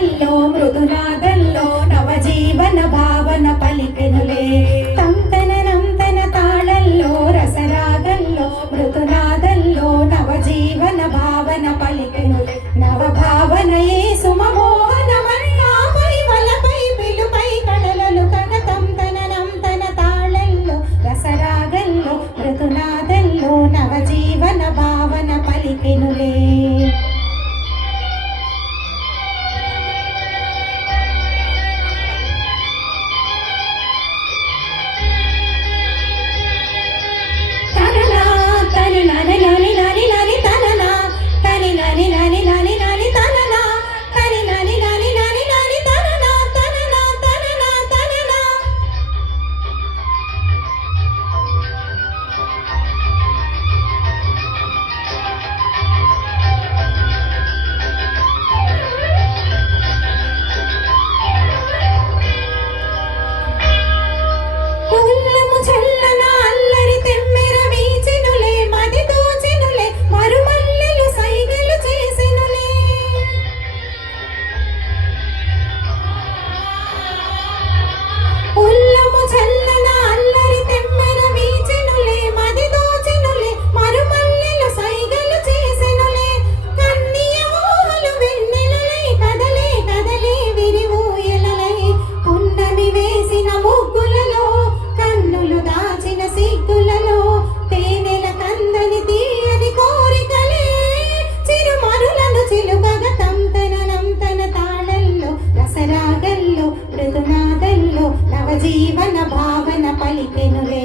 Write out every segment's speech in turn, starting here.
రసరాగల్లో మృదునాదల్లో నవజీవన భావన పలికెనులే తంతననం తన తాళల్లో రసరాగల్లో మృదునాదల్లో నవజీవన భావన పలికెనులే నవభావనయే సుమమోహన మన్నాపై వలపై పిలుపై కడలలు కగతం తననం తన తాళల్లో రసరాగల్లో మృదునాదల్లో నవజీవన భావన పలికెనులే జీవన భావన పలికెనులే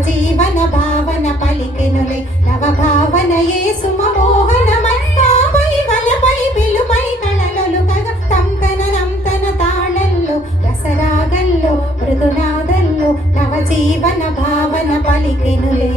జీవన భావన పలికెనులే నవభావనయే సుమమోహన మన్నాపై వలపై పిలుపై కళలలు కగతం తననం తన తాళల్లో రసరాగల్లో మృదునాదల్లో నవజీవన భావన పలికెనులే